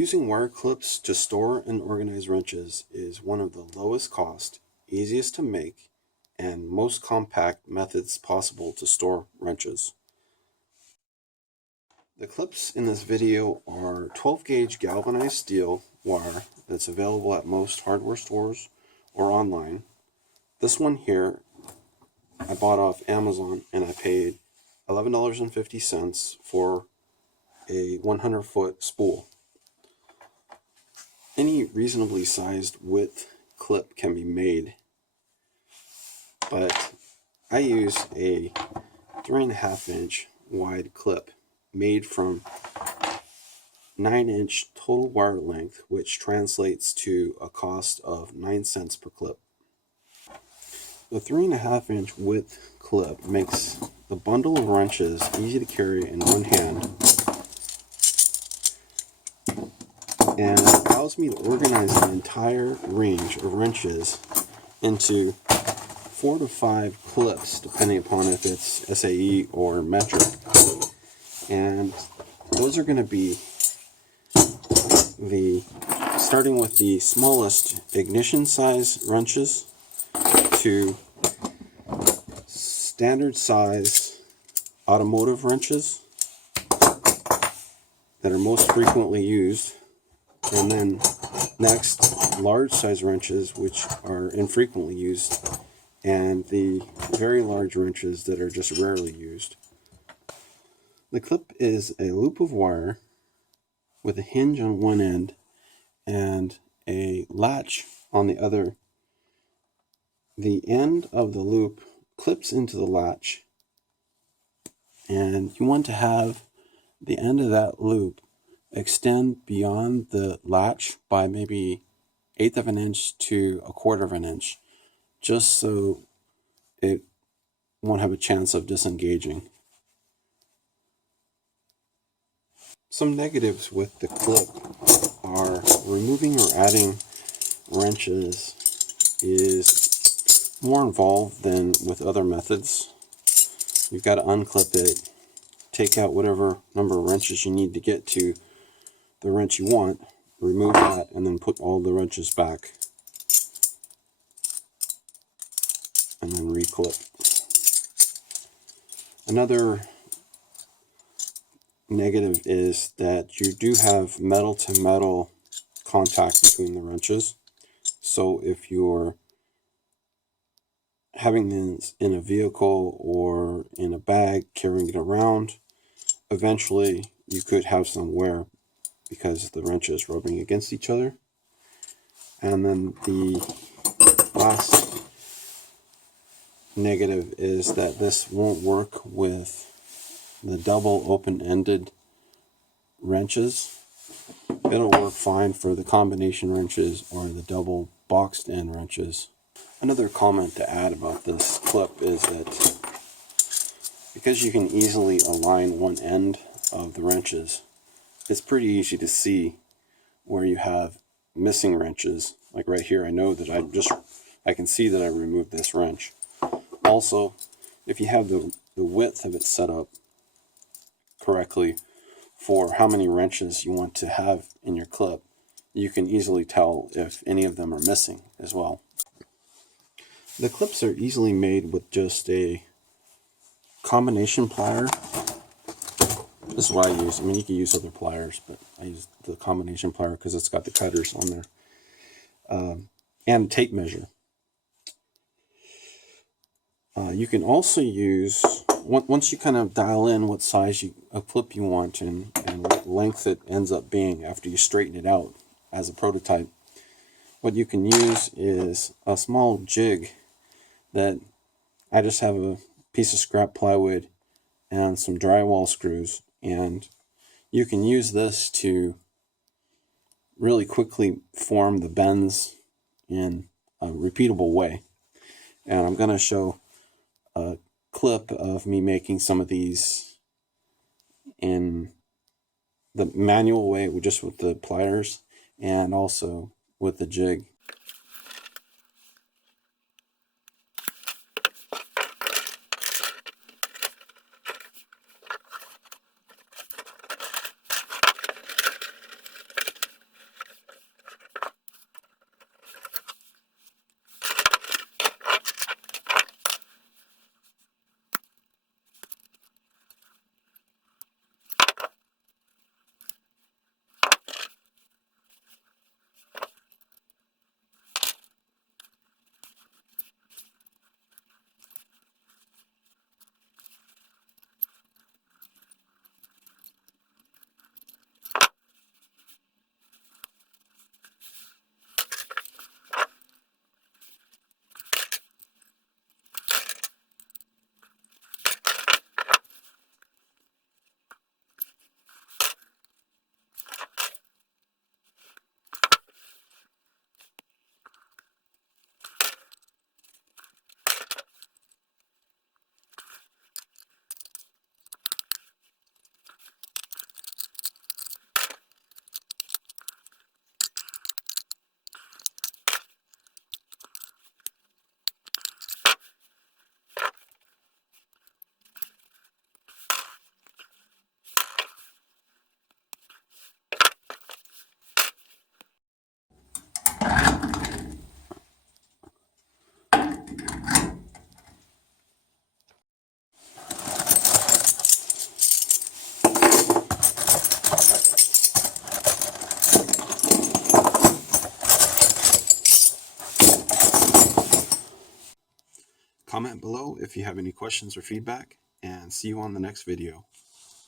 Using wire clips to store and organize wrenches is one of the lowest cost, easiest to make, and most compact methods possible to store wrenches. The clips in this video are 12 gauge galvanized steel wire that's available at most hardware stores or online. This one here I bought off Amazon and I paid $11.50 for a 100-foot spool. Any reasonably sized width clip can be made, but I use a 3.5-inch wide clip made from 9-inch total wire length, which translates to a cost of 9 cents per clip. The 3.5-inch width clip makes the bundle of wrenches easy to carry in one hand and allows me to organize the entire range of wrenches into 4 to 5 clips, depending upon if it's SAE or metric. And those are going to be starting with the smallest ignition size wrenches to standard size automotive wrenches that are most frequently used, and then next large size wrenches which are infrequently used, and the very large wrenches that are just rarely used. The clip is a loop of wire with a hinge on one end and a latch on the other. The end of the loop clips into the latch, and you want to have the end of that loop extend beyond the latch by maybe 1/8 of an inch to 1/4 of an inch, just so it won't have a chance of disengaging. Some negatives with the clip are removing or adding wrenches is more involved than with other methods. You've got to unclip it, take out whatever number of wrenches you need to get to the wrench you want, remove that, and then put all the wrenches back, and then reclip. Another negative is that you do have metal to metal contact between the wrenches. So if you're having this in a vehicle or in a bag, carrying it around, eventually you could have some wear because the wrenches rubbing against each other. And then the last negative is that this won't work with the double open-ended wrenches. It'll work fine for the combination wrenches or the double boxed end wrenches. Another comment to add about this clip is that because you can easily align one end of the wrenches, it's pretty easy to see where you have missing wrenches. Like right here, I know that I can see that I removed this wrench. Also, if you have the width of it set up correctly for how many wrenches you want to have in your clip, you can easily tell if any of them are missing as well. The clips are easily made with just a combination plier. This is what I use. I mean, you can use other pliers, but I use the combination plier because it's got the cutters on there, and tape measure. You can also use, once you kind of dial in what size a clip you want and what length it ends up being after you straighten it out as a prototype, what you can use is a small jig that I just have a piece of scrap plywood and some drywall screws, and you can use this to really quickly form the bends in a repeatable way. And I'm going to show a clip of me making some of these in the manual way, just with the pliers, and also with the jig. comment below if you have any questions or feedback, and see you on the next video.